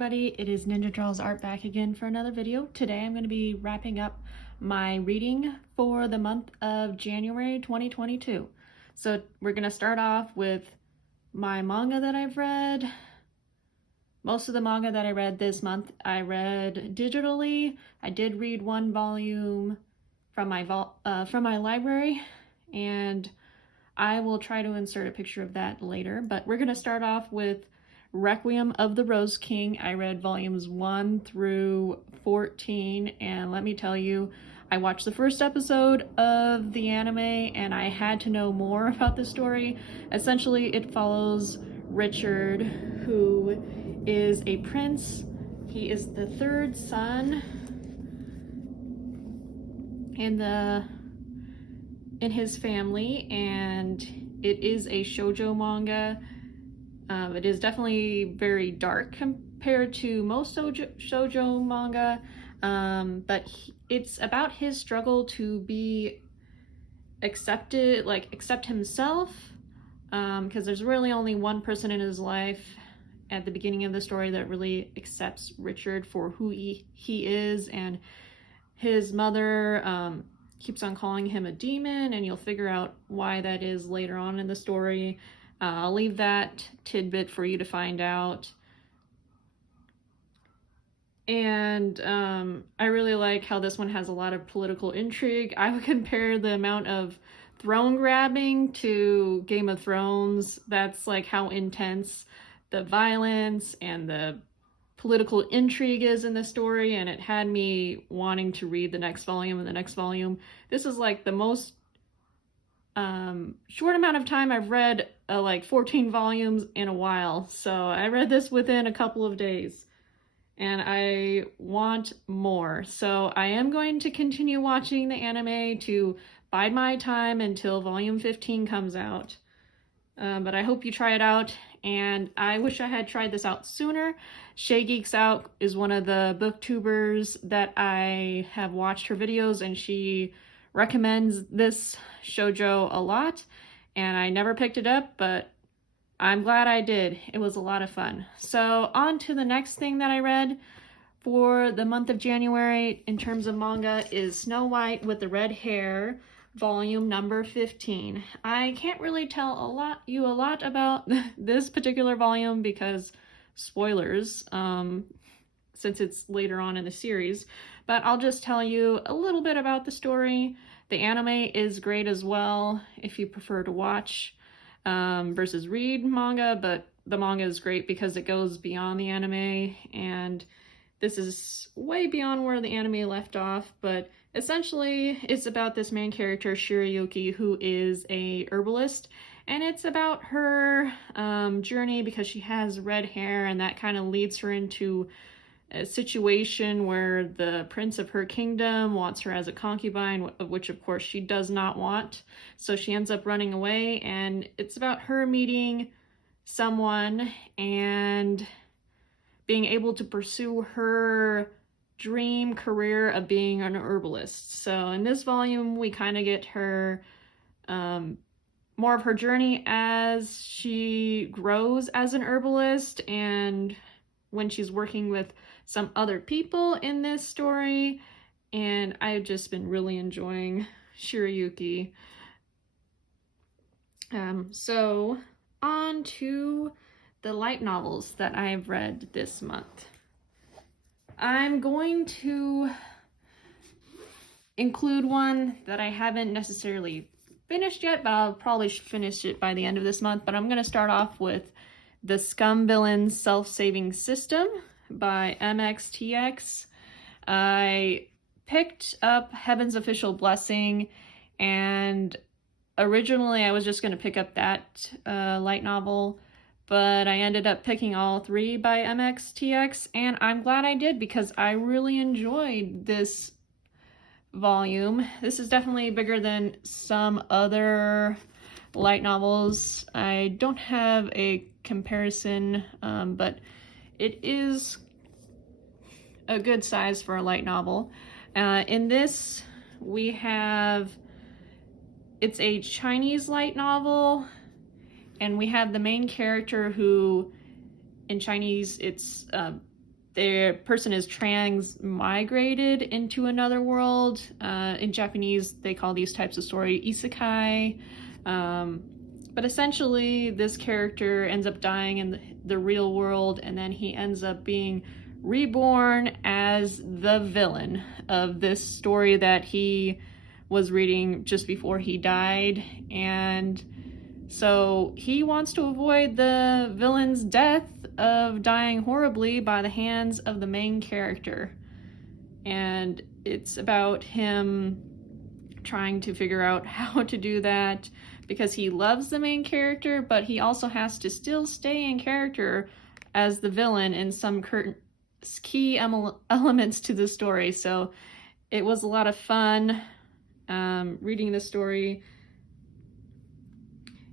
everybody, it is Ninja Draws Art back again for another video. Today I'm going to be wrapping up my reading for the month of January 2022. So we're going to start off with my manga that I've read. Most of the manga that I read this month I read digitally. I did read one volume from my library, and I will try to insert a picture of that later. But we're going to start off with Requiem of the Rose King. I read volumes 1 through 14, and let me tell you, I watched the first episode of the anime and I had to know more about the story. Essentially, it follows Richard, who is a prince. He is the third son in his family, and it is a shoujo manga. It is definitely very dark compared to most shoujo manga, but it's about his struggle to be accepted, accept himself, because there's really only one person in his life at the beginning of the story that really accepts Richard for who he is, and his mother keeps on calling him a demon, and you'll figure out why that is later on in the story. I'll leave that tidbit for you to find out. And I really like how this one has a lot of political intrigue. I would compare the amount of throne grabbing to Game of Thrones. That's like how intense the violence and the political intrigue is in the story, and it had me wanting to read the next volume and the next volume. This is like the most short amount of time I've read like 14 volumes in a while. So I read this within a couple of days and I want more. So I am going to continue watching the anime to bide my time until volume 15 comes out. But I hope you try it out, and I wish I had tried this out sooner. Shay Geeks Out is one of the booktubers that I have watched her videos, and she recommends this shoujo a lot, and I never picked it up, but I'm glad I did. It was a lot of fun. So on to the next thing that I read for the month of January in terms of manga is Snow White with the Red Hair, volume number 15. I can't really tell you a lot about this particular volume because spoilers, since it's later on in the series, but I'll just tell you a little bit about the story. The anime is great as well if you prefer to watch versus read manga, but the manga is great because it goes beyond the anime, and this is way beyond where the anime left off. But essentially it's about this main character, Shirayuki, who is a herbalist, and it's about her journey because she has red hair, and that kind of leads her into a situation where the prince of her kingdom wants her as a concubine, which of course she does not want. So she ends up running away, and it's about her meeting someone and being able to pursue her dream career of being an herbalist. So in this volume we kind of get her more of her journey as she grows as an herbalist, and when she's working with some other people in this story, and I've just been really enjoying Shirayuki. So on to the light novels that I've read this month. I'm going to include one that I haven't necessarily finished yet, but I'll probably finish it by the end of this month. But I'm going to start off with The Scum Villain's Self-Saving System by MXTX. I picked up Heaven's Official Blessing, and originally I was just going to pick up that light novel, but I ended up picking all three by MXTX, and I'm glad I did because I really enjoyed this volume. This is definitely bigger than some other light novels. I don't have a comparison, but it is a good size for a light novel. In this, we have, it's a Chinese light novel, and we have the main character who, in Chinese, it's the person is transmigrated into another world. In Japanese, they call these types of story isekai. But essentially, this character ends up dying in the real world, and then he ends up being reborn as the villain of this story that he was reading just before he died. And so he wants to avoid the villain's death of dying horribly by the hands of the main character. And it's about him trying to figure out how to do that, because he loves the main character, but he also has to still stay in character as the villain in some key elements to the story. So it was a lot of fun reading this story.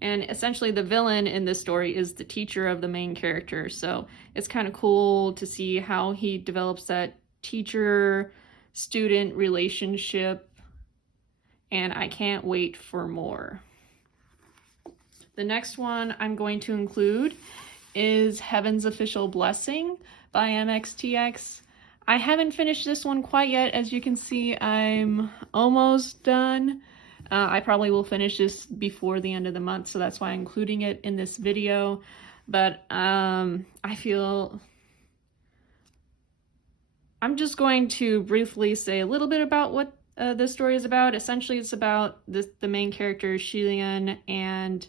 And essentially the villain in this story is the teacher of the main character. So it's kind of cool to see how he develops that teacher-student relationship. And I can't wait for more. The next one I'm going to include is Heaven's Official Blessing by MXTX. I haven't finished this one quite yet. As you can see, I'm almost done. I probably will finish this before the end of the month, so that's why I'm including it in this video. But I feel I'm just going to briefly say a little bit about what this story is about. Essentially, it's about the main character, Xiang, and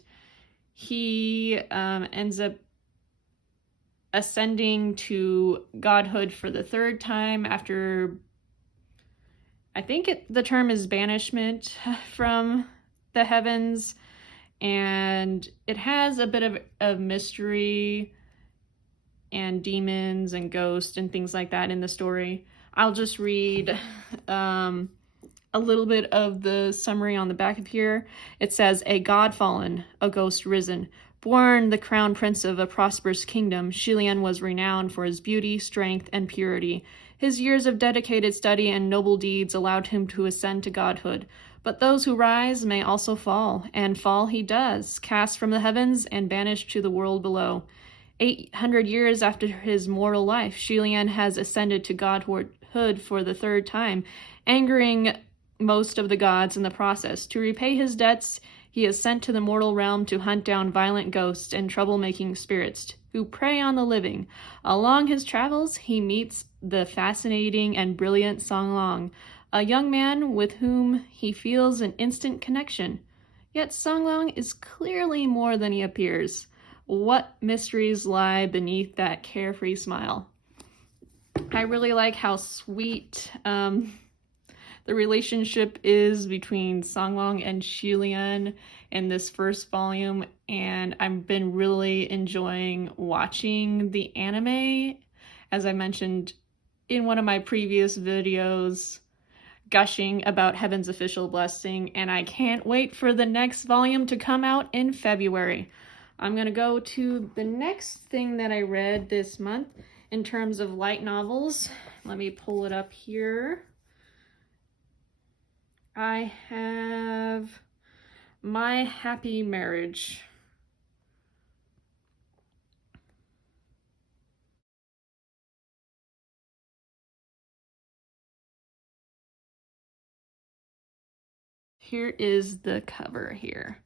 he ends up ascending to godhood for the third time after, I think the term is banishment from the heavens, and it has a bit of mystery and demons and ghosts and things like that in the story. I'll just read a little bit of the summary on the back of here. It says, "A god fallen, a ghost risen. Born the crown prince of a prosperous kingdom, Xiang was renowned for his beauty, strength, and purity. His years of dedicated study and noble deeds allowed him to ascend to godhood. But those who rise may also fall, and fall he does, cast from the heavens and banished to the world below. 800 years after his mortal life, Xiang has ascended to godhood for the third time, angering most of the gods in the process. To repay his debts, he is sent to the mortal realm to hunt down violent ghosts and troublemaking spirits who prey on the living. Along his travels, he meets the fascinating and brilliant Songlong, a young man with whom he feels an instant connection. Yet Songlong is clearly more than he appears. What mysteries lie beneath that carefree smile?" I really like how sweet the relationship is between Songlong and Xiang in this first volume, and I've been really enjoying watching the anime. As I mentioned in one of my previous videos, gushing about Heaven's Official Blessing, and I can't wait for the next volume to come out in February. I'm going to go to the next thing that I read this month in terms of light novels. Let me pull it up here. I have My Happy Marriage. Here is the cover here.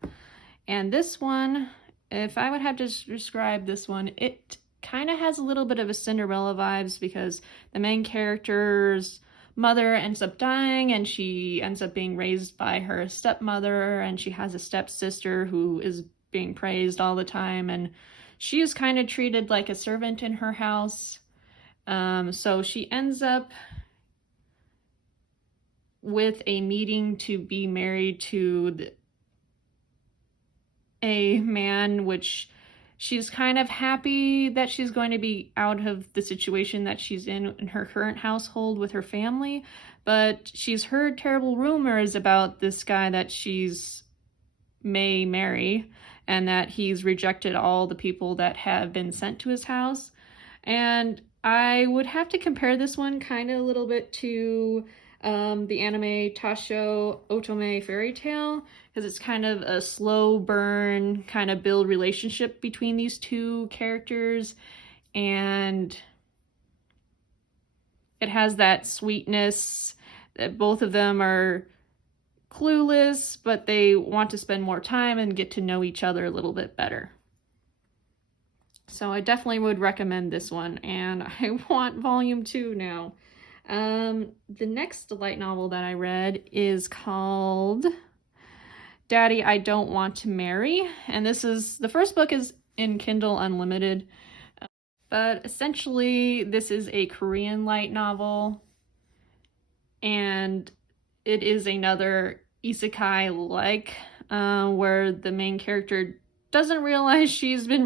And this one, if I would have to describe this one, it kind of has a little bit of a Cinderella vibes, because the main character's mother ends up dying and she ends up being raised by her stepmother, and she has a stepsister who is being praised all the time, and she is kind of treated like a servant in her house. So she ends up with a meeting to be married to a man, which she's kind of happy that she's going to be out of the situation that she's in her current household with her family, but she's heard terrible rumors about this guy that she's may marry, and that he's rejected all the people that have been sent to his house. And I would have to compare this one kind of a little bit to the anime Tasho Otome Fairy Tale, because it's kind of a slow burn kind of build relationship between these two characters. And it has that sweetness that both of them are clueless, but they want to spend more time and get to know each other a little bit better. So I definitely would recommend this one, and I want volume 2 now. The next light novel that I read is called Daddy, I Don't Want to Marry, and the first book is in Kindle Unlimited, but essentially this is a Korean light novel, and it is another isekai-like, where the main character doesn't realize she's been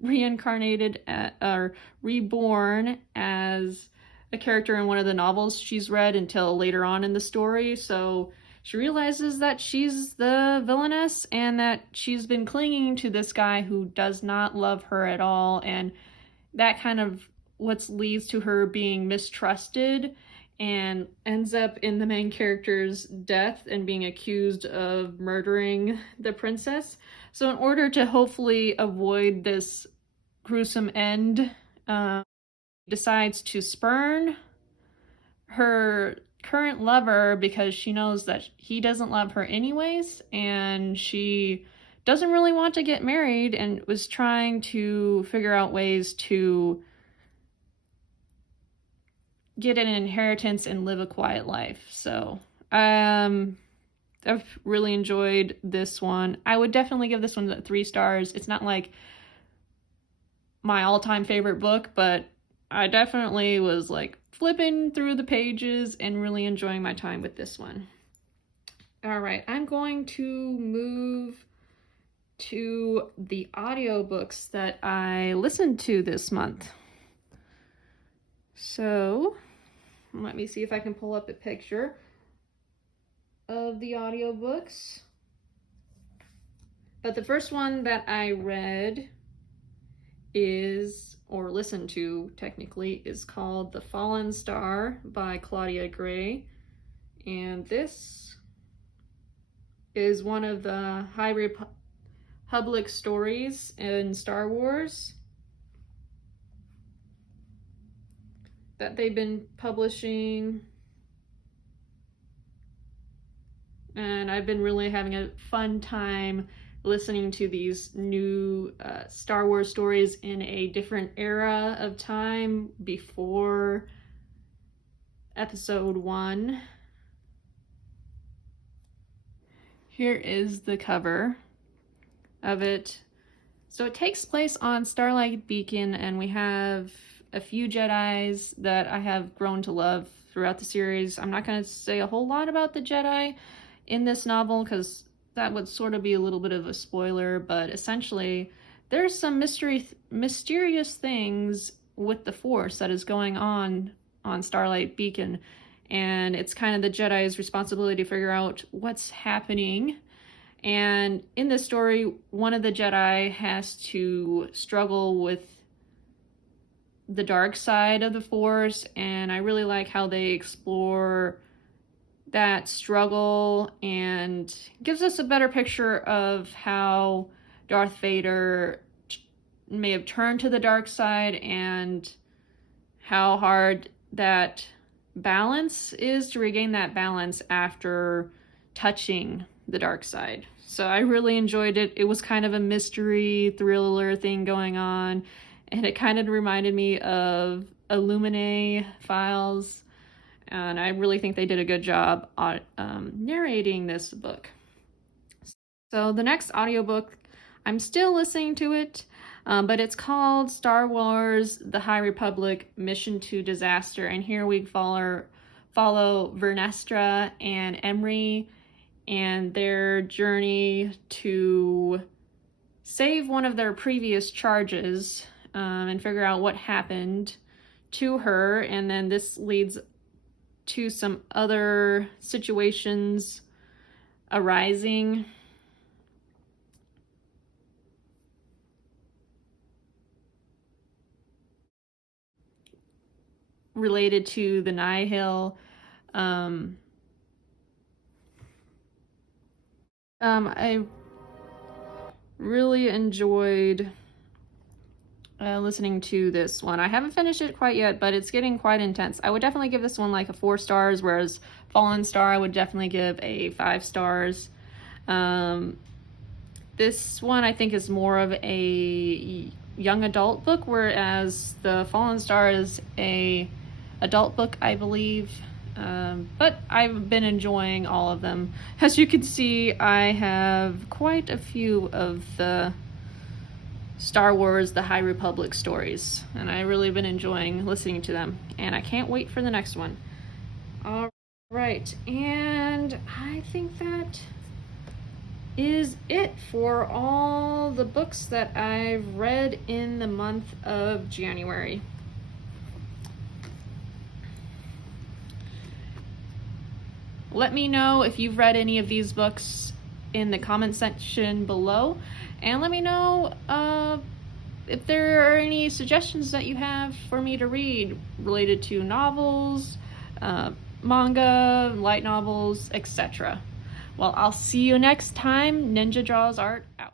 reincarnated or reborn as a character in one of the novels she's read until later on in the story. So she realizes that she's the villainess and that she's been clinging to this guy who does not love her at all, and that kind of what leads to her being mistrusted and ends up in the main character's death and being accused of murdering the princess. So in order to hopefully avoid this gruesome end, decides to spurn her current lover because she knows that he doesn't love her anyways, and she doesn't really want to get married and was trying to figure out ways to get an inheritance and live a quiet life. So I've really enjoyed this one. I would definitely give this one 3 stars. It's not like my all-time favorite book, but I definitely was like flipping through the pages and really enjoying my time with this one. All right, I'm going to move to the audiobooks that I listened to this month. So let me see if I can pull up a picture of the audiobooks. But the first one that I read or listened to technically, is called The Fallen Star by Claudia Gray. And this is one of the High Republic stories in Star Wars that they've been publishing, and I've been really having a fun time listening to these new Star Wars stories in a different era of time before episode 1. Here is the cover of it. So it takes place on Starlight Beacon, and we have a few Jedis that I have grown to love throughout the series. I'm not going to say a whole lot about the Jedi in this novel because that would sort of be a little bit of a spoiler, but essentially there's some mysterious things with the Force that is going on Starlight Beacon, and it's kind of the Jedi's responsibility to figure out what's happening. And in this story, one of the Jedi has to struggle with the dark side of the Force, and I really like how they explore that struggle and gives us a better picture of how Darth Vader may have turned to the dark side and how hard that balance is to regain that balance after touching the dark side. So I really enjoyed it. It was kind of a mystery thriller thing going on, and it kind of reminded me of Illuminae Files, and I really think they did a good job on narrating this book. So the next audiobook, I'm still listening to it, but it's called Star Wars The High Republic Mission to Disaster, and here we follow Vernestra and Emery and their journey to save one of their previous charges and figure out what happened to her, and then this leads to some other situations arising. Related to the Nihil. I really enjoyed listening to this one. I haven't finished it quite yet, but it's getting quite intense. I would definitely give this one like a 4 stars, whereas Fallen Star I would definitely give a 5 stars. This one I think is more of a young adult book, whereas the Fallen Star is a adult book, I believe. But I've been enjoying all of them. As you can see, I have quite a few of the Star Wars The High Republic stories, and I've really been enjoying listening to them, and I can't wait for the next one. All right, and I think that is it for all the books that I've read in the month of January. Let me know if you've read any of these books in the comment section below, and let me know if there are any suggestions that you have for me to read related to novels, manga, light novels, etc. Well, I'll see you next time. Ninja Draws Art out.